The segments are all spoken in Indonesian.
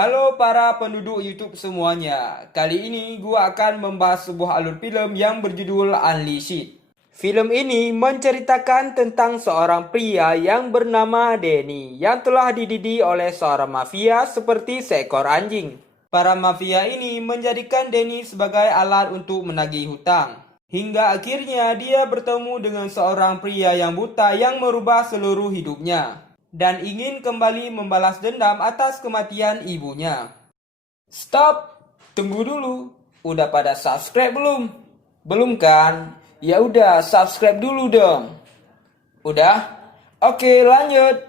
Halo para penduduk YouTube semuanya. Kali ini gua akan membahas sebuah alur film yang berjudul Unleashed. Film ini menceritakan tentang seorang pria yang bernama Danny yang telah dididik oleh seorang mafia seperti seekor anjing. Para mafia ini menjadikan Danny sebagai alat untuk menagih hutang. Hingga akhirnya dia bertemu dengan seorang pria yang buta yang merubah seluruh hidupnya dan ingin kembali membalas dendam atas kematian ibunya. Stop, tunggu dulu. Udah pada subscribe belum? Belum kan? Ya udah, subscribe dulu dong. Udah? Oke, lanjut.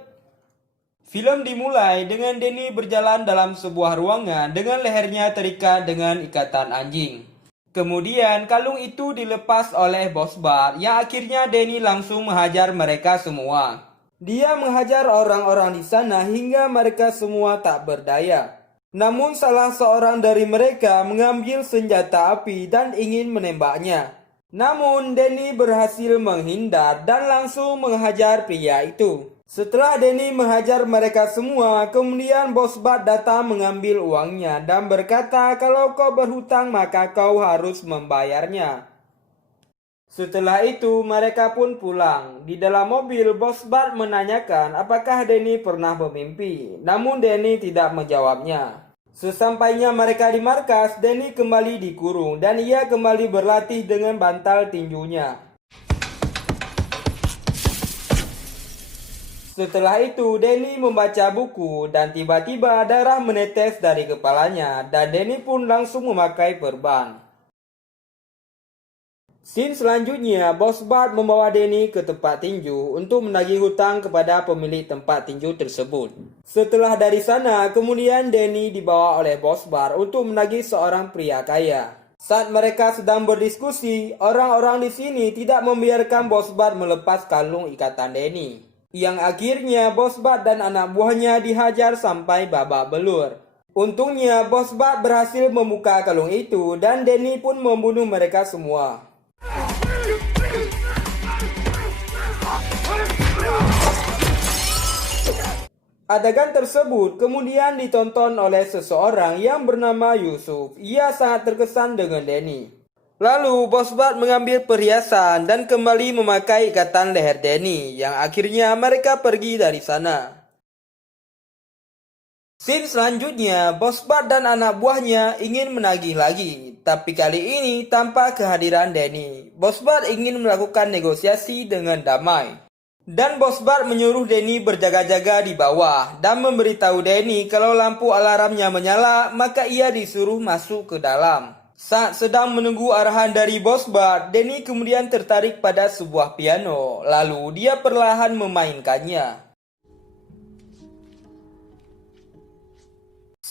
Film dimulai dengan Danny berjalan dalam sebuah ruangan dengan lehernya terikat dengan ikatan anjing. Kemudian kalung itu dilepas oleh Bos Bart yang akhirnya Danny langsung menghajar mereka semua. Dia menghajar orang-orang di sana hingga mereka semua tak berdaya. Namun salah seorang dari mereka mengambil senjata api dan ingin menembaknya. Namun Danny berhasil menghindar dan langsung menghajar pria itu. Setelah Danny menghajar mereka semua, kemudian Bos Bart datang mengambil uangnya dan berkata kalau kau berhutang maka kau harus membayarnya. Setelah itu, mereka pun pulang. Di dalam mobil, Bos Bart menanyakan apakah Danny pernah bermimpi. Namun Danny tidak menjawabnya. Sesampainya mereka di markas, Danny kembali dikurung dan ia kembali berlatih dengan bantal tinjunya. Setelah itu, Danny membaca buku dan tiba-tiba darah menetes dari kepalanya dan Danny pun langsung memakai perban. Scene selanjutnya, Bos Bart membawa Danny ke tempat tinju untuk menagih hutang kepada pemilik tempat tinju tersebut. Setelah dari sana, kemudian Danny dibawa oleh Bos Bart untuk menagih seorang pria kaya. Saat mereka sedang berdiskusi, orang-orang di sini tidak membiarkan Bos Bart melepas kalung ikatan Danny. Yang akhirnya Bos Bart dan anak buahnya dihajar sampai babak belur. Untungnya Bos Bart berhasil membuka kalung itu dan Danny pun membunuh mereka semua. Adegan tersebut kemudian ditonton oleh seseorang yang bernama Yusuf. Ia sangat terkesan dengan Danny. Lalu Bos Bart mengambil perhiasan dan kembali memakai ikatan leher Danny, yang akhirnya mereka pergi dari sana. Scene selanjutnya, Bos Bart dan anak buahnya ingin menagih lagi, tapi kali ini tanpa kehadiran Danny. Bos Bart ingin melakukan negosiasi dengan damai. Dan Bos Bart menyuruh Danny berjaga-jaga di bawah dan memberitahu Danny kalau lampu alarmnya menyala, maka ia disuruh masuk ke dalam. Saat sedang menunggu arahan dari Bos Bart, Danny kemudian tertarik pada sebuah piano, lalu dia perlahan memainkannya.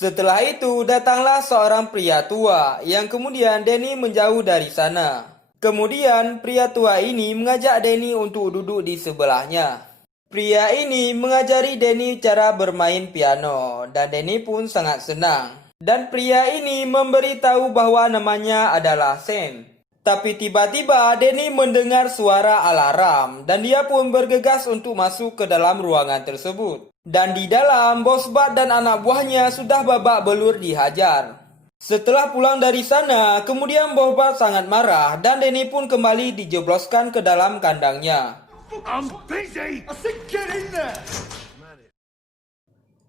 Setelah itu datanglah seorang pria tua yang kemudian Danny menjauh dari sana. Kemudian pria tua ini mengajak Danny untuk duduk di sebelahnya. Pria ini mengajari Danny cara bermain piano dan Danny pun sangat senang. Dan pria ini memberitahu bahwa namanya adalah Sam. Tapi tiba-tiba Danny mendengar suara alarm dan dia pun bergegas untuk masuk ke dalam ruangan tersebut. Dan di dalam, Bos Bart dan anak buahnya sudah babak belur dihajar. Setelah pulang dari sana, kemudian Bos Bart sangat marah dan Danny pun kembali dijebloskan ke dalam kandangnya. I'm busy! I said get in there!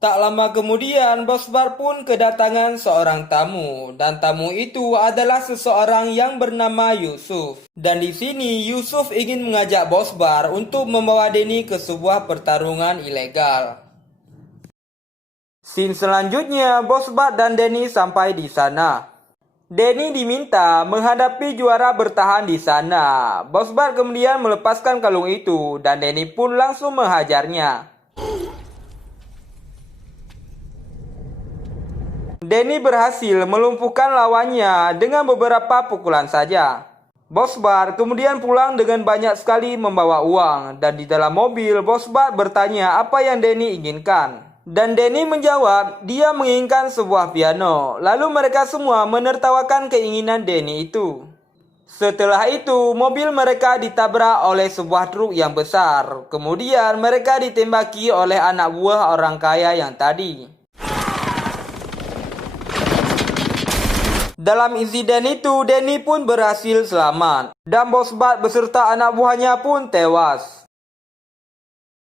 Tak lama kemudian, Bos Bart pun kedatangan seorang tamu, dan tamu itu adalah seseorang yang bernama Yusuf. Dan di sini Yusuf ingin mengajak Bos Bart untuk membawa Danny ke sebuah pertarungan ilegal. Scene selanjutnya, Bos Bart dan Danny sampai di sana. Danny diminta menghadapi juara bertahan di sana. Bos Bart kemudian melepaskan kalung itu dan Danny pun langsung menghajarnya. Danny berhasil melumpuhkan lawannya dengan beberapa pukulan saja. Bos Bart kemudian pulang dengan banyak sekali membawa uang dan di dalam mobil Bos Bart bertanya apa yang Danny inginkan. Dan Danny menjawab dia menginginkan sebuah piano. Lalu mereka semua menertawakan keinginan Danny itu. Setelah itu mobil mereka ditabrak oleh sebuah truk yang besar. Kemudian mereka ditembaki oleh anak buah orang kaya yang tadi. Dalam insiden itu, Danny pun berhasil selamat, dan Bos Bart beserta anak buahnya pun tewas.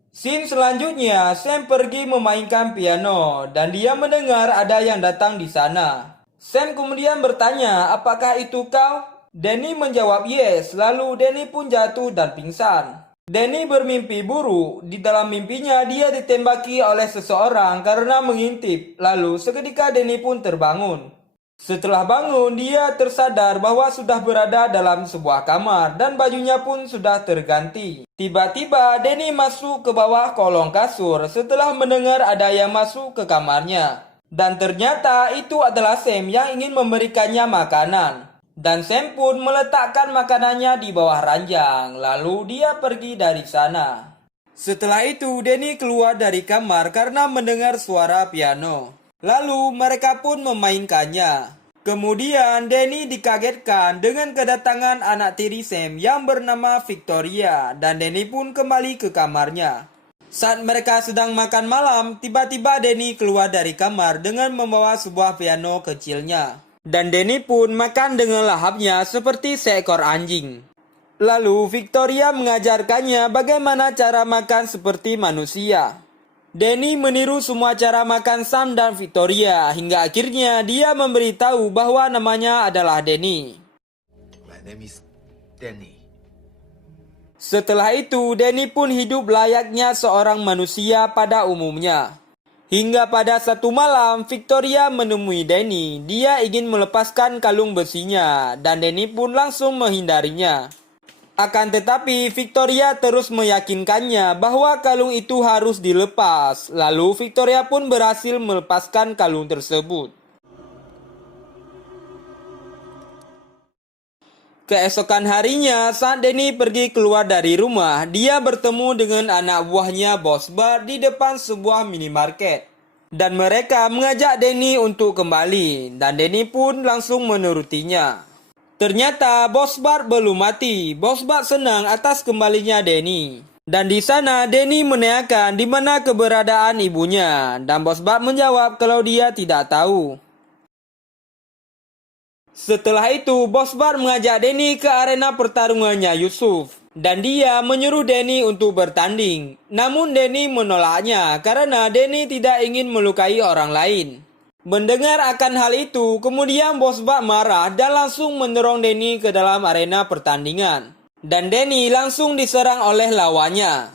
Scene selanjutnya, Sam pergi memainkan piano, dan dia mendengar ada yang datang di sana. Sam kemudian bertanya, apakah itu kau? Danny menjawab yes, lalu Danny pun jatuh dan pingsan. Danny bermimpi buruk. Di dalam mimpinya dia ditembaki oleh seseorang karena mengintip. Lalu seketika Danny pun terbangun. Setelah bangun, dia tersadar bahwa sudah berada dalam sebuah kamar dan bajunya pun sudah terganti. Tiba-tiba Danny masuk ke bawah kolong kasur setelah mendengar ada yang masuk ke kamarnya. Dan ternyata itu adalah Sam yang ingin memberikannya makanan. Dan Sam pun meletakkan makanannya di bawah ranjang, lalu dia pergi dari sana. Setelah itu, Danny keluar dari kamar karena mendengar suara piano. Lalu mereka pun memainkannya. Kemudian Danny dikagetkan dengan kedatangan anak tiri Sam yang bernama Victoria, dan Danny pun kembali ke kamarnya. Saat mereka sedang makan malam, tiba-tiba Danny keluar dari kamar dengan membawa sebuah piano kecilnya. Dan Danny pun makan dengan lahapnya seperti seekor anjing. Lalu Victoria mengajarkannya bagaimana cara makan seperti manusia. Danny meniru semua cara makan Sam dan Victoria hingga akhirnya dia memberitahu bahwa namanya adalah Danny. My name is Danny. Setelah itu, Danny pun hidup layaknya seorang manusia pada umumnya. Hingga pada satu malam, Victoria menemui Danny. Dia ingin melepaskan kalung besinya dan Danny pun langsung menghindarinya. Akan tetapi, Victoria terus meyakinkannya bahwa kalung itu harus dilepas. Lalu, Victoria pun berhasil melepaskan kalung tersebut. Keesokan harinya, saat Danny pergi keluar dari rumah, dia bertemu dengan anak buahnya Bos Bart di depan sebuah minimarket. Dan mereka mengajak Danny untuk kembali, dan Danny pun langsung menurutinya. Ternyata Bos Bart belum mati. Bos Bart senang atas kembalinya Danny. Dan di sana Danny menanyakan di mana keberadaan ibunya. Dan Bos Bart menjawab kalau dia tidak tahu. Setelah itu Bos Bart mengajak Danny ke arena pertarungannya Yusuf. Dan dia menyuruh Danny untuk bertanding. Namun Danny menolaknya karena Danny tidak ingin melukai orang lain. Mendengar akan hal itu, kemudian Bos Bart marah dan langsung mendorong Danny ke dalam arena pertandingan. Dan Danny langsung diserang oleh lawannya.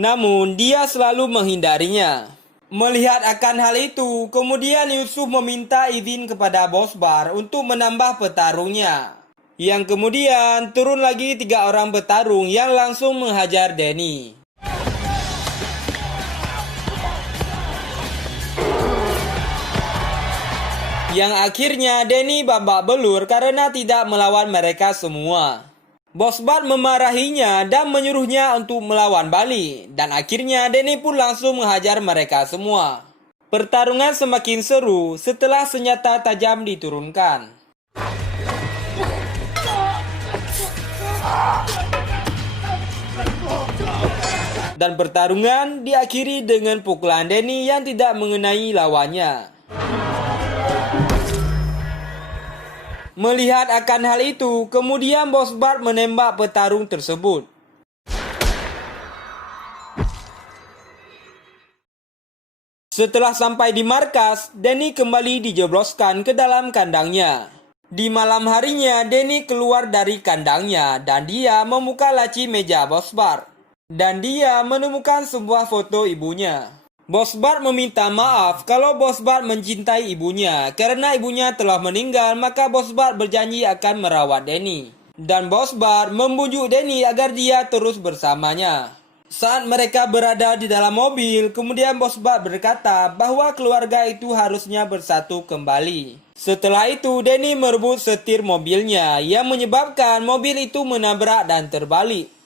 Namun, dia selalu menghindarinya. Melihat akan hal itu, kemudian Yusuf meminta izin kepada Bos Bart untuk menambah petarungnya. Yang kemudian turun lagi 3 orang petarung yang langsung menghajar Danny. Yang akhirnya Danny babak belur karena tidak melawan mereka semua. Bos Bart memarahinya dan menyuruhnya untuk melawan balik. Dan akhirnya Danny pun langsung menghajar mereka semua. Pertarungan semakin seru setelah senjata tajam diturunkan. Dan pertarungan diakhiri dengan pukulan Danny yang tidak mengenai lawannya. Melihat akan hal itu, kemudian Bos Bart menembak petarung tersebut. Setelah sampai di markas, Danny kembali dijebloskan ke dalam kandangnya. Di malam harinya, Danny keluar dari kandangnya dan dia membuka laci meja Bos Bart. Dan dia menemukan sebuah foto ibunya. Bos Bart meminta maaf kalau Bos Bart mencintai ibunya. Karena ibunya telah meninggal, maka Bos Bart berjanji akan merawat Danny. Dan Bos Bart membujuk Danny agar dia terus bersamanya. Saat mereka berada di dalam mobil, kemudian Bos Bart berkata bahwa keluarga itu harusnya bersatu kembali. Setelah itu, Danny merebut setir mobilnya yang menyebabkan mobil itu menabrak dan terbalik.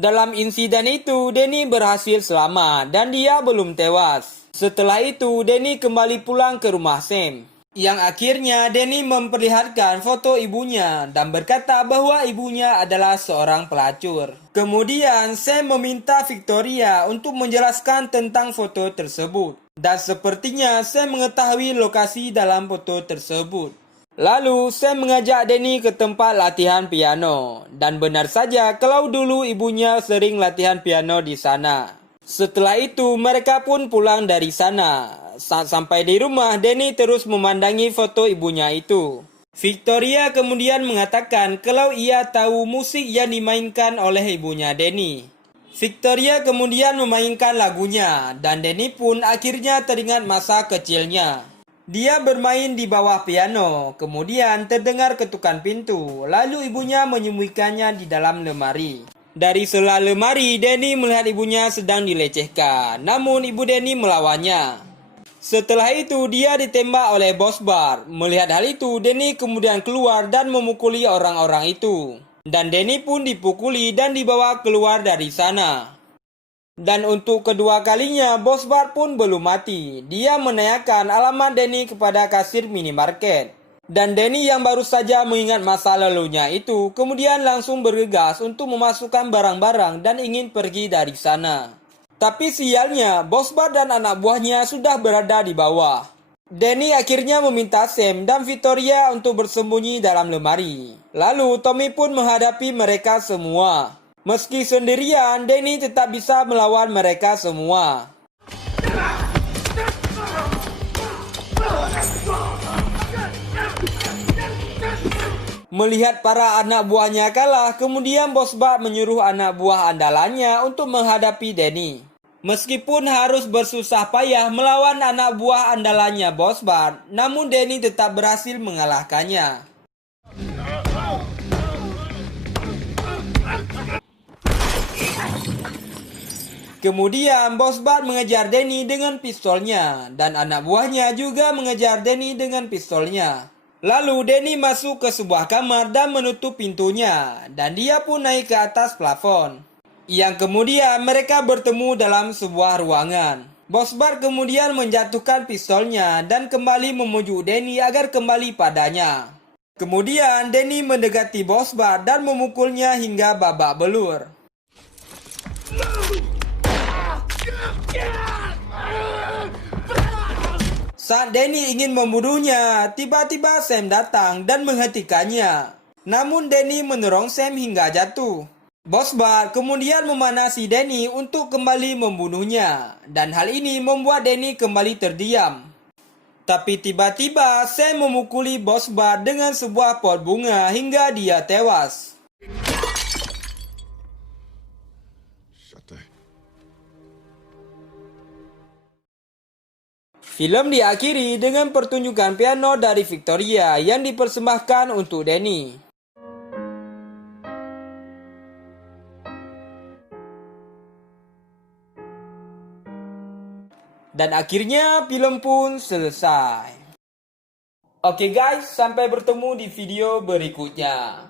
Dalam insiden itu, Danny berhasil selamat dan dia belum tewas. Setelah itu, Danny kembali pulang ke rumah Sam. Yang akhirnya Danny memperlihatkan foto ibunya dan berkata bahwa ibunya adalah seorang pelacur. Kemudian Sam meminta Victoria untuk menjelaskan tentang foto tersebut. Dan sepertinya Sam mengetahui lokasi dalam foto tersebut. Lalu Sam mengajak Danny ke tempat latihan piano. Dan benar saja kalau dulu ibunya sering latihan piano di sana. Setelah itu mereka pun pulang dari sana. Saat sampai di rumah, Danny terus memandangi foto ibunya itu. Victoria kemudian mengatakan kalau ia tahu musik yang dimainkan oleh ibunya Danny. Victoria kemudian memainkan lagunya, dan Danny pun akhirnya teringat masa kecilnya. Dia bermain di bawah piano, kemudian terdengar ketukan pintu, lalu ibunya menyembunyikannya di dalam lemari. Dari sela lemari, Danny melihat ibunya sedang dilecehkan, namun ibu Danny melawannya. Setelah itu, dia ditembak oleh Bos Bart. Melihat hal itu, Danny kemudian keluar dan memukuli orang-orang itu. Dan Danny pun dipukuli dan dibawa keluar dari sana. Dan untuk kedua kalinya, Bos Bart pun belum mati. Dia menanyakan alamat Danny kepada kasir minimarket. Dan Danny yang baru saja mengingat masa lalunya itu, kemudian langsung bergegas untuk memasukkan barang-barang dan ingin pergi dari sana. Tapi sialnya, Bos Bart dan anak buahnya sudah berada di bawah. Danny akhirnya meminta Sam dan Victoria untuk bersembunyi dalam lemari. Lalu Tommy pun menghadapi mereka semua. Meski sendirian, Danny tetap bisa melawan mereka semua. Melihat para anak buahnya kalah, kemudian Bos Bart menyuruh anak buah andalannya untuk menghadapi Danny. Meskipun harus bersusah payah melawan anak buah andalannya Bos Bart, namun Danny tetap berhasil mengalahkannya. Kemudian Bos Bart mengejar Danny dengan pistolnya, dan anak buahnya juga mengejar Danny dengan pistolnya. Lalu Danny masuk ke sebuah kamar dan menutup pintunya, dan dia pun naik ke atas plafon. Yang kemudian mereka bertemu dalam sebuah ruangan. Bos Bart kemudian menjatuhkan pistolnya dan kembali memujuk Danny agar kembali padanya. Kemudian Danny mendekati Bos Bart dan memukulnya hingga babak belur. Saat Danny ingin membunuhnya, tiba-tiba Sam datang dan menghentikannya. Namun Danny mendorong Sam hingga jatuh. Bos Bart kemudian memanasi Danny untuk kembali membunuhnya, dan hal ini membuat Danny kembali terdiam. Tapi tiba-tiba Sam memukuli Bos Bart dengan sebuah pot bunga hingga dia tewas. Film diakhiri dengan pertunjukan piano dari Victoria yang dipersembahkan untuk Danny. Dan akhirnya film pun selesai. Oke guys, sampai bertemu di video berikutnya.